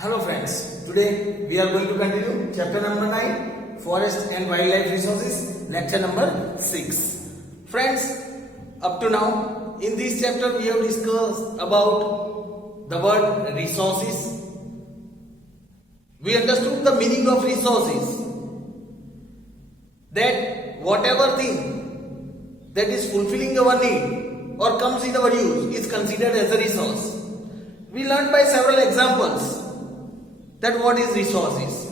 Hello friends, today we are going to continue chapter number 9, Forest and Wildlife Resources, lecture number 6. Friends, up to now, in this chapter we have discussed about the word resources. We understood the meaning of resources, that whatever thing that is fulfilling our need or comes in our use is considered as a resource. We learned by several examples that what is resources.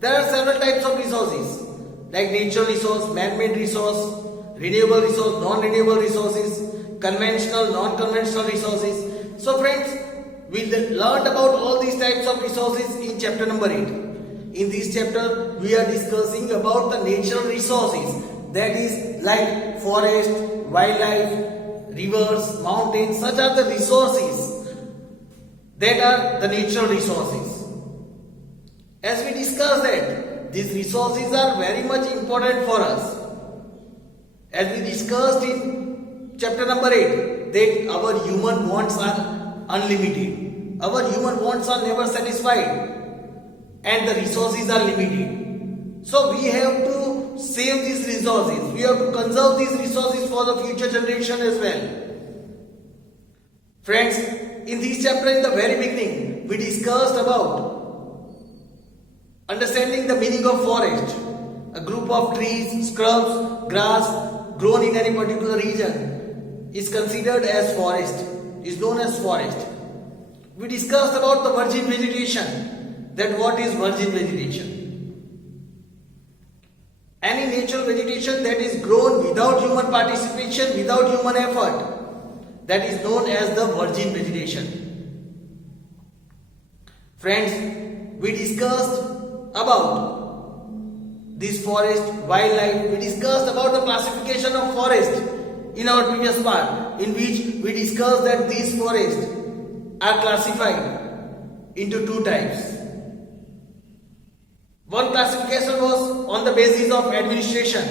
There are several types of resources like natural resource, man-made resource, renewable resource, non-renewable resources, conventional, non-conventional resources. So friends, we learned about all these types of resources in chapter number 8. In this chapter, we are discussing about the natural resources, that is like forest, wildlife, rivers, mountains. Such are the resources that are the natural resources. As we discussed that these resources are very much important for us. As we discussed in chapter number 8, that our human wants are unlimited. Our human wants are never satisfied and the resources are limited. So we have to save these resources. We have to conserve these resources for the future generation as well. Friends, in this chapter in the very beginning, we discussed about understanding the meaning of forest. A group of trees, scrubs, grass grown in any particular region is considered as forest, is known as forest. We discussed about the virgin vegetation, that what is virgin vegetation. Any natural vegetation that is grown without human participation, without human effort, that is known as the virgin vegetation. Friends, we discussed about this forest, wildlife. We discussed about the classification of forest in our previous part, in which we discussed that these forests are classified into two types. One classification was on the basis of administration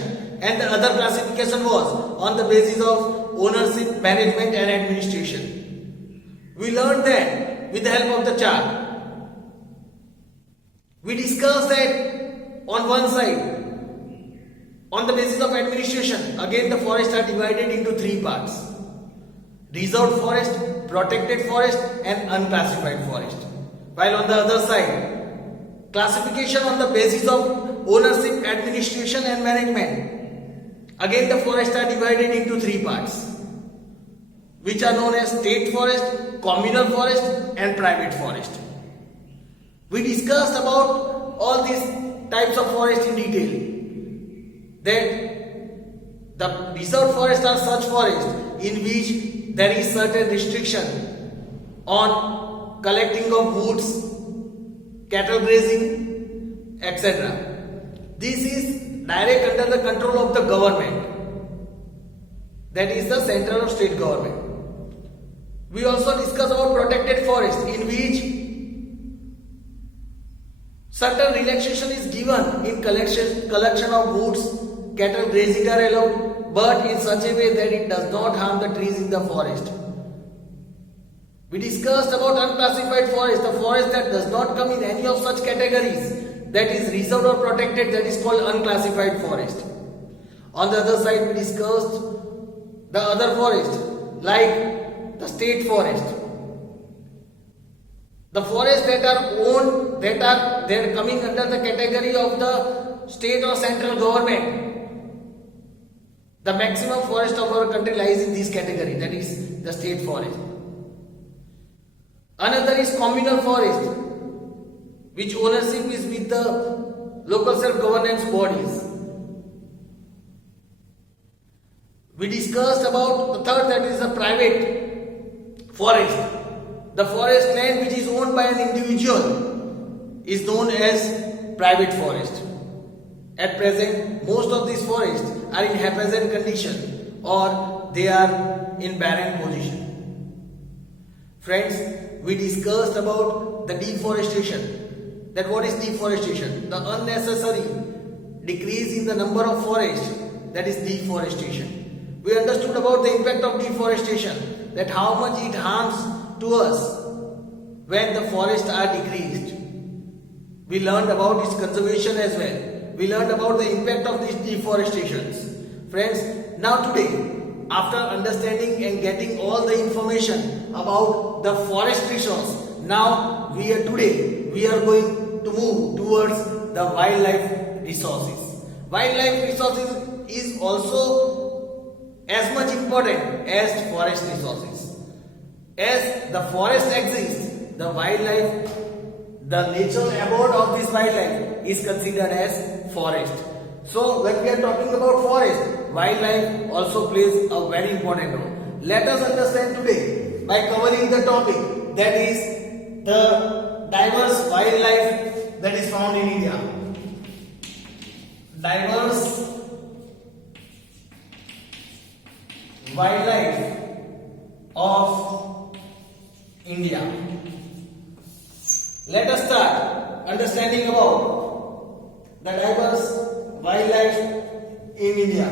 and the other classification was on the basis of ownership, management and administration. We learned that with the help of the chart. We discussed that on one side, on the basis of administration, again the forests are divided into three parts: reserved forest, protected forest and unclassified forest. While on the other side, classification on the basis of ownership, administration and management, again the forests are divided into three parts, which are known as state forest, communal forest and private forest. We discussed about all these types of forest in detail. That the reserved forests are such forests in which there is certain restriction on collecting of woods, cattle grazing, etc. This is direct under the control of the government, that is the central or state government. We also discussed about protected forests in which certain relaxation is given in collection of woods, cattle grazing are allowed, but in such a way that it does not harm the trees in the forest. We discussed about unclassified forest, the forest that does not come in any of such categories, that is reserved or protected, that is called unclassified forest. On the other side, we discussed the other forest, like the state forest. The forests that are owned, they are coming under the category of the state or central government. The maximum forest of our country lies in this category, that is the state forest. Another is communal forest, which ownership is with the local self-governance bodies. We discussed about the third, that is the private forest. The forest land which is owned by an individual is known as private forest. At present, most of these forests are in haphazard condition or they are in barren position. Friends, we discussed about the deforestation. That what is deforestation? The unnecessary decrease in the number of forests, that is deforestation. We understood about the impact of deforestation, that how much it harms to us when the forests are decreased. We learned about its conservation as well. We learned about the impact of these deforestations. Friends, now today, after understanding and getting all the information about the forest resource, now we are going to move towards the wildlife resources. Wildlife resources is also as much important as forest resources. As the forest exists, the wildlife, the natural abode of this wildlife is considered as forest. So when we are talking about forest, wildlife also plays a very important role. Let us understand today by covering the topic, that is the diverse wildlife that is found in India. Diverse wildlife of India. Let us start understanding about the diverse wildlife in India.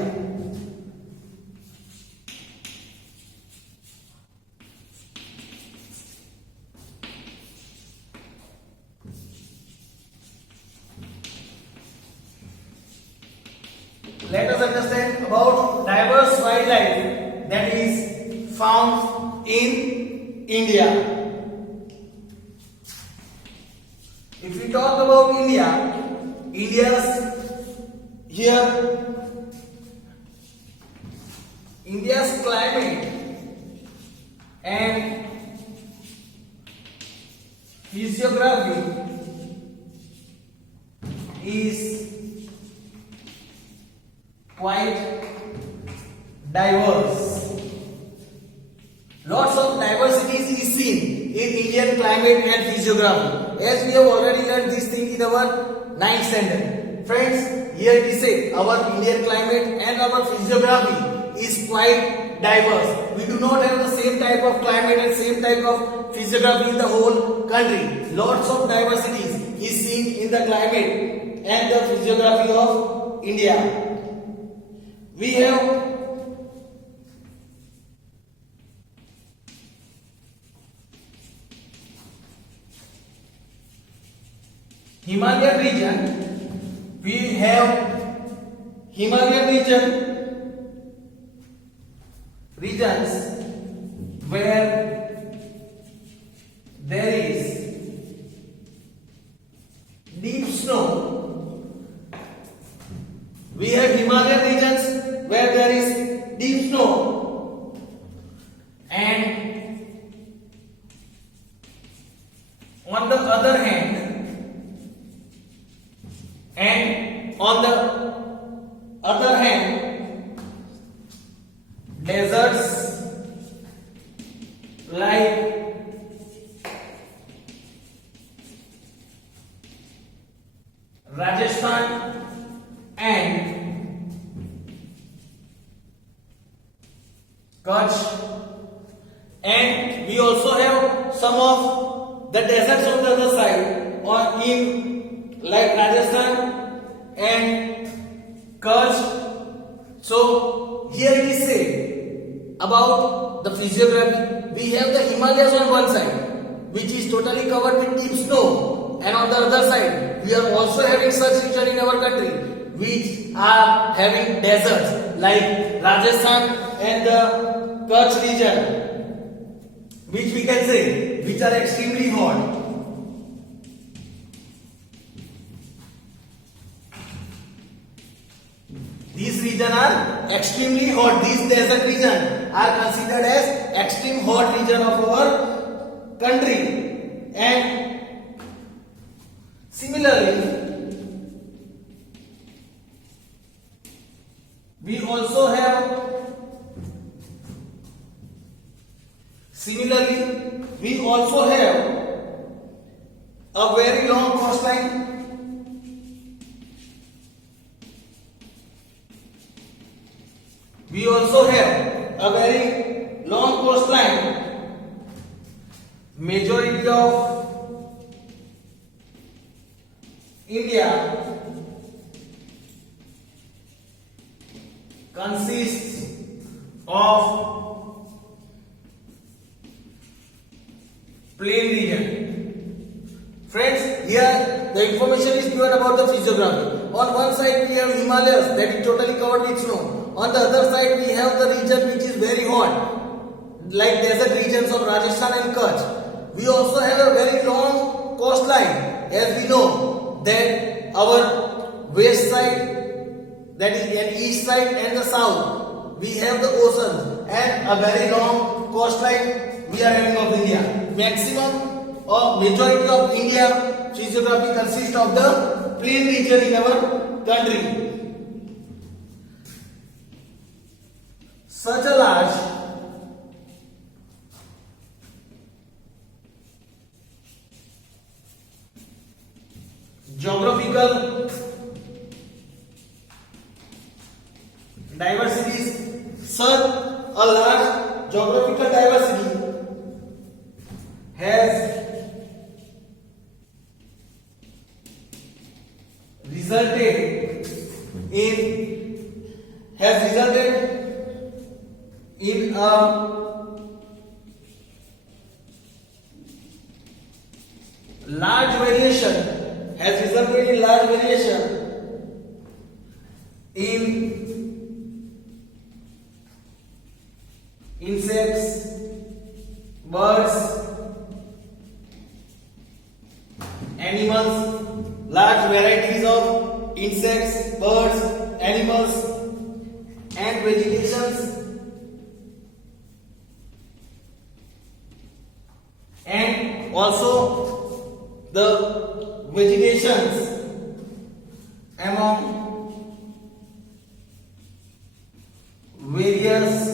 Let us understand about diverse wildlife that is found in India. If we talk about India's climate and physiography is quite diverse. Lots of diversities is seen in Indian climate and physiography, as we have already learned this thing in our 9th standard. Friends, here we say our Indian climate and our physiography is quite diverse. We do not have the same type of climate and same type of physiography in the whole country. Lots of diversities is seen in the climate and the physiography of India. We have Himalayan region. We have Himalayan regions where there is deep snow. We have Himalayan regions where there is deep snow, and on the other hand, deserts like Rajasthan and Kutch, and we also have some of the deserts on the other side, or in like Rajasthan and Kutch. So here it is said about the physiography. We have the Himalayas on one side, which is totally covered with deep snow, and on the other side we are also having such region in our country which are having deserts like Rajasthan and the Kutch region, which we can say which are extremely hot. These regions are extremely hot. These desert regions are considered as extreme hot region of our country. And similarly, we also have a very long coastline. We also have a very long coastline. Majority of India consists of plain region. Friends, here the information is given about the physiography. On one side we have Himalayas that is totally covered with snow. On the other side we have the region which is very hot, like desert regions of Rajasthan and Kutch. We also have a very long coastline, as we know that our west side, that is an east side and the south, we have the oceans and a very long coastline we are having of India. Maximum or majority of India physiography consists of the plain region in our country. Such a large geographical diversities, such a large geographical diversity has resulted in a large variation, in insects, birds, animals, large varieties of insects, birds, animals and vegetations, and also the vegetations among various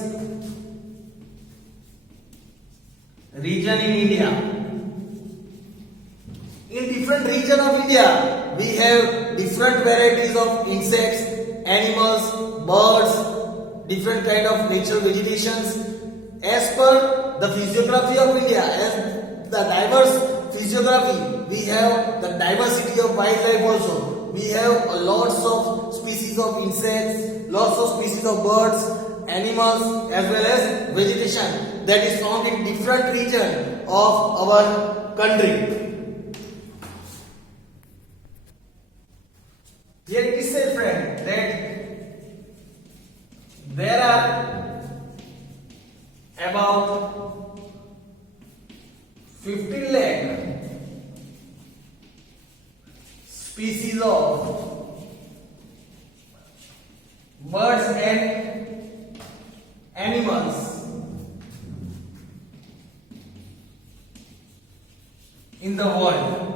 region in India. In different region of India, we have different varieties of insects, animals, birds, different kind of natural vegetations. As per the physiography of India, as the diverse physiography, we have the diversity of wildlife also. We have lots of species of insects, lots of species of birds, animals as well as vegetation that is found in different region of our country. Here it is said, friend, that there are about 15 lakh species of birds and animals in the world.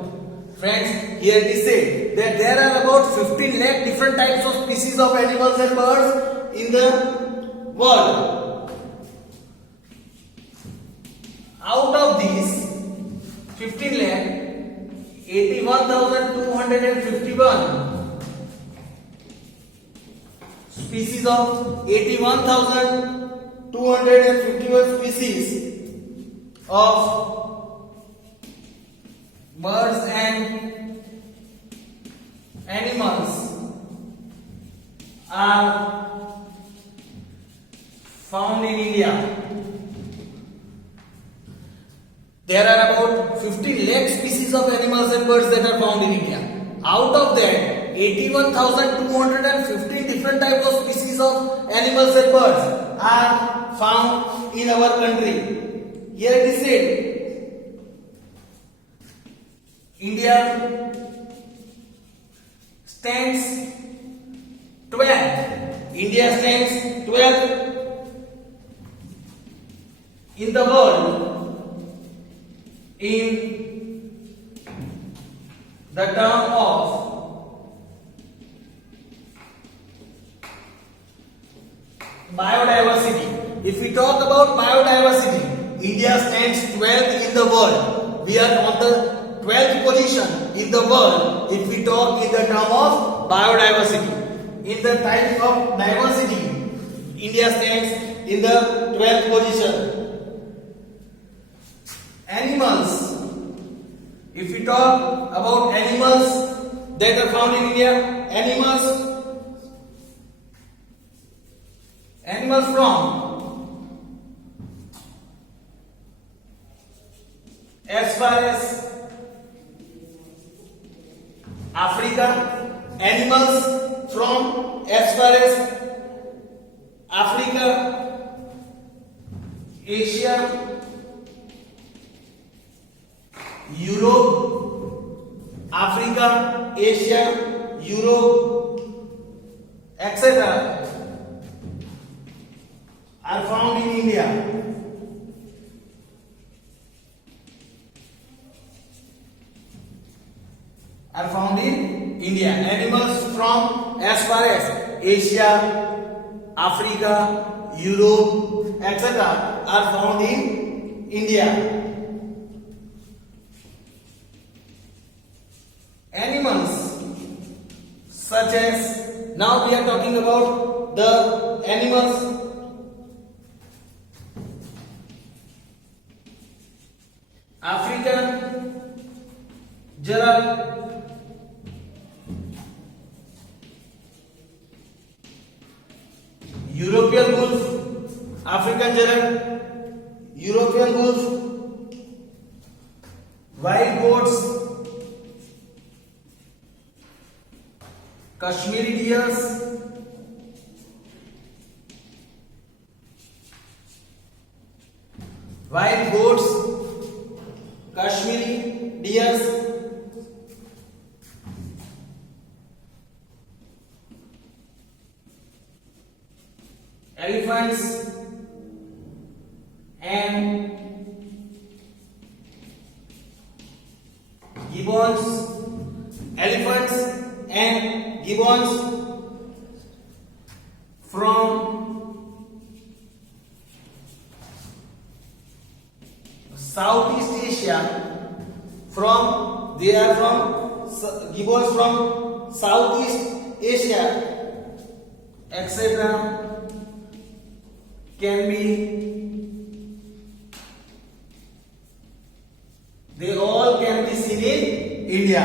Friends, here it is said that there are about 15 lakh different types of species of animals and birds in the world. Out of these 15 lakh, 81,251 species of 81,251 species of birds and animals are found in India. There are about 15 lakh species of animals and birds that are found in India. Out of that, 81,215 different types of species of animals and birds are found in our country. Here it is said, India stands 12th. India stands 12th in the world in the term of biodiversity. If we talk about biodiversity, India stands 12th in the world. We are on the 12th position in the world if we talk in the term of biodiversity. In the type of diversity, India stands in the 12th position. Animals. If we talk about animals that are found in India, animals from as far as animals from as far as Africa, Asia, Europe, Africa, Asia, Europe, etc. are found in India. Are found in India. Animals from as far as Asia, Africa, Europe, etc. are found in India. Animals such as, now we are talking about the animals African giraffe, European wolf, African giraffe, European wolf, wild goats, Kashmiri deers, wild goats, Kashmiri deers, elephants and gibbons, elephants and gibbons from Southeast Asia, they are from gibbons from Southeast Asia, etc. They all can be seen in India.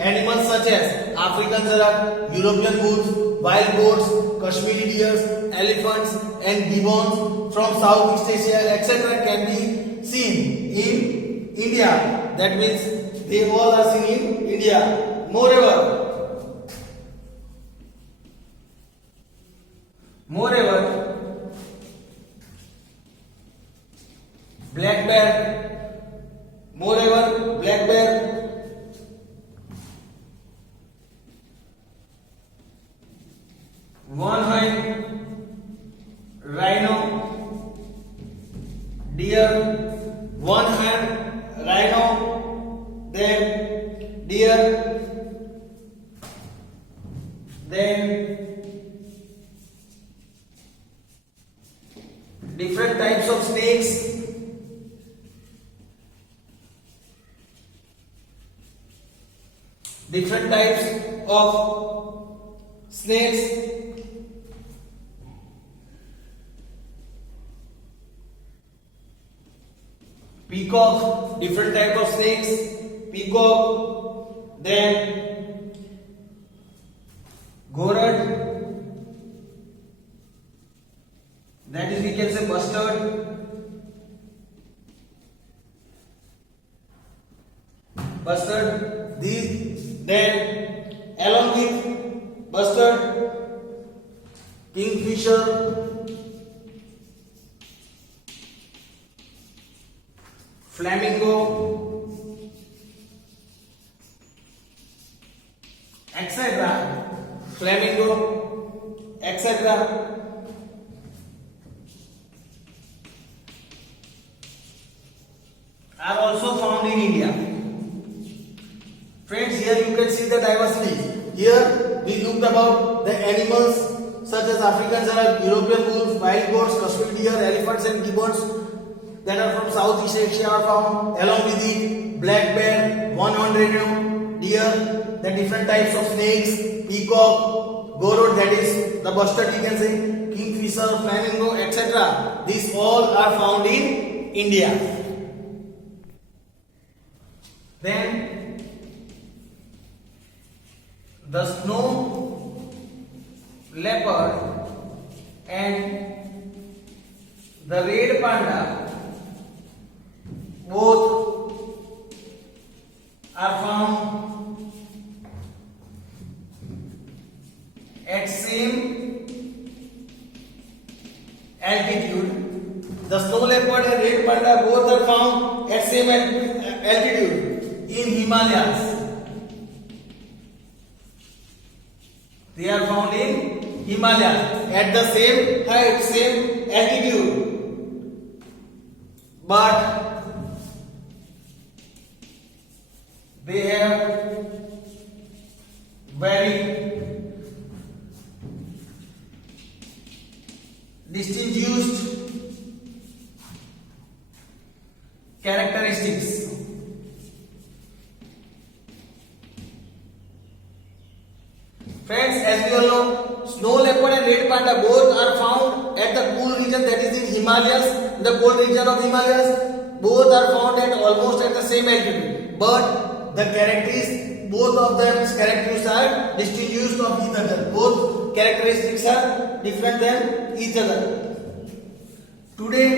Animals such as African giraffe, European wolves, wild goats, Kashmiri deers, elephants and gibbons from Southeast Asia, etc. can be seen in India. That means they all are seen in India. Moreover, black bear, one-eyed rhino, deer, one-eyed rhino, then deer, then different types of snakes, peacock, different type of snakes, peacock, then gorad, that is we can say bustard, these, then along with bustard, kingfisher, flamingo, etc. are also found in India. Friends, here you can see the diversity. Here we looked about the animals such as African giraffe, European wolves, wild goats, Kashmiri deer, elephants and gibbons that are from Southeast Asia are found. Along with it, black bear, one-horned rhino, deer, the different types of snakes, peacock, gorod, that is the bustard you can say, kingfisher, flamingo, etc. These all are found in India. Then the snow leopard and the red panda both are found at same altitude. The snow leopard and red panda both are found at same altitude in Himalayas. They are found in Himalayas at the same height, same altitude. But they have very distinguished characteristics. Friends, as we all know, snow leopard and red panda both are found at the cool region, that is in Himalayas, the cold region of Himalayas. Both are found at almost at the same altitude. But the characteristics, both of them characteristics are distinguished of each other. Both characteristics are different than each other. Today,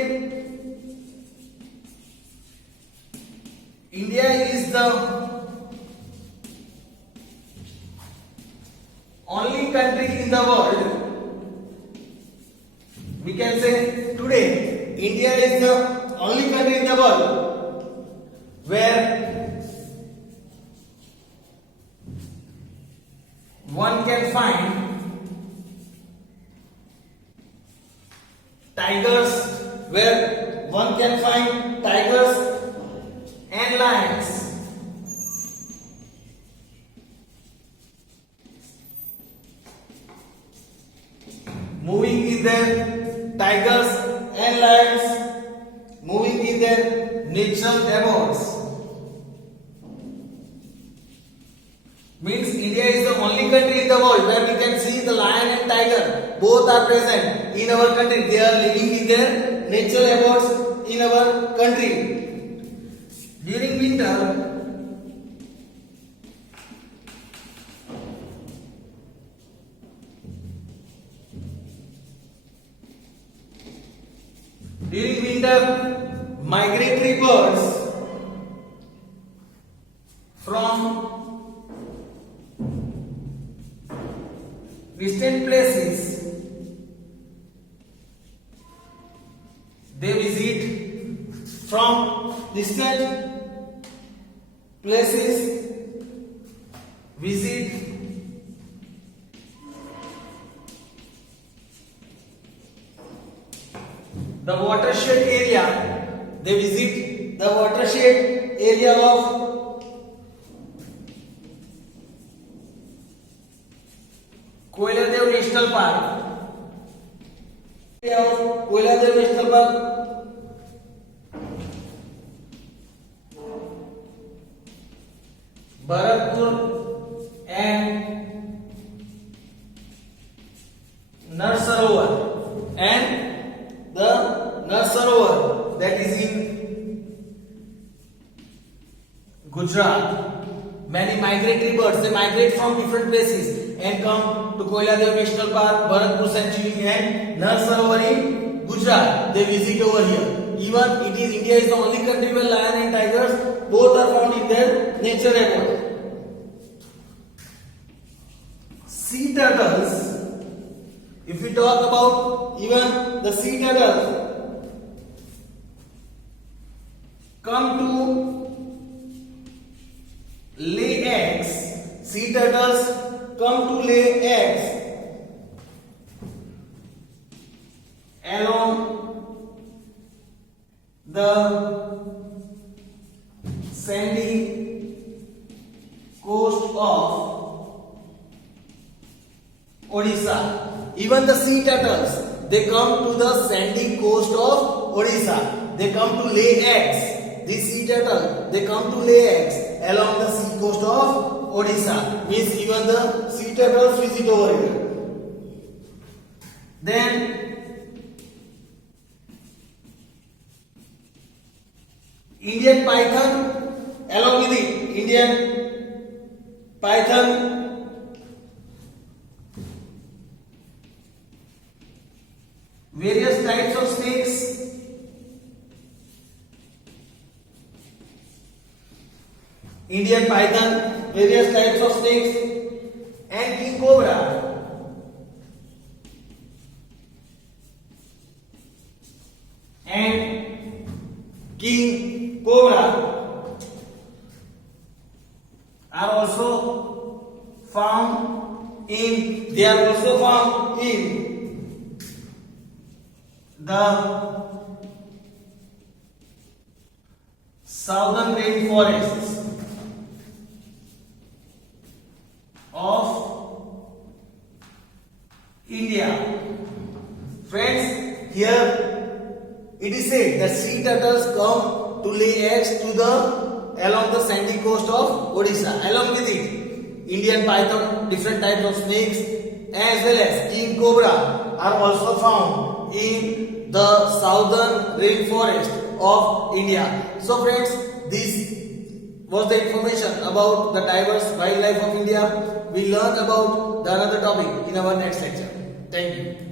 India is the only country in the world, we can say today, India is the only country in the world where one can find tigers, where one can find tigers and lions. Moving in their tigers and lions, moving in their natural habitats. Means India is the only country in the world where we can see the lion and tiger. Both are present in our country. They are living in their natural habitats in our country. During winter, migratory birds from distant places, they visit from distant places, visit the watershed area. They visit the watershed area of Koiladev National Park. Koiladev National Park. Bharatpur and Narsarovar, and the Narsarovar that is in Gujarat. Many migratory birds, they migrate from different places and come to Koiladev National Park, Bharatpur Sanctuary and Narsarovar in Gujarat. They visit over here. Even India is the only country where lion and tigers both are found in their nature habitat. Sea turtles, if we talk about even the sea turtles, come to lay eggs. Sea turtles come to lay eggs along the sandy coast of Odisha. Even the sea turtles, they come to the sandy coast of Odisha. They come to lay eggs. These sea turtles, they come to lay eggs along the sea coast of Odisha. Means even the sea turtles visit over here. Then Indian python, along with it, Indian python, various types of snakes, Indian python, various types of snakes, and king cobra. are also found in the southern rainforests of India. Friends, here it is said that sea turtles come to lay eggs along the sandy coast of Odisha. Along with it, Indian python, different types of snakes, as well as king cobra are also found in the southern rainforest of India. So friends, this was the information about the diverse wildlife of India. We learn about the another topic in our next lecture. Thank you.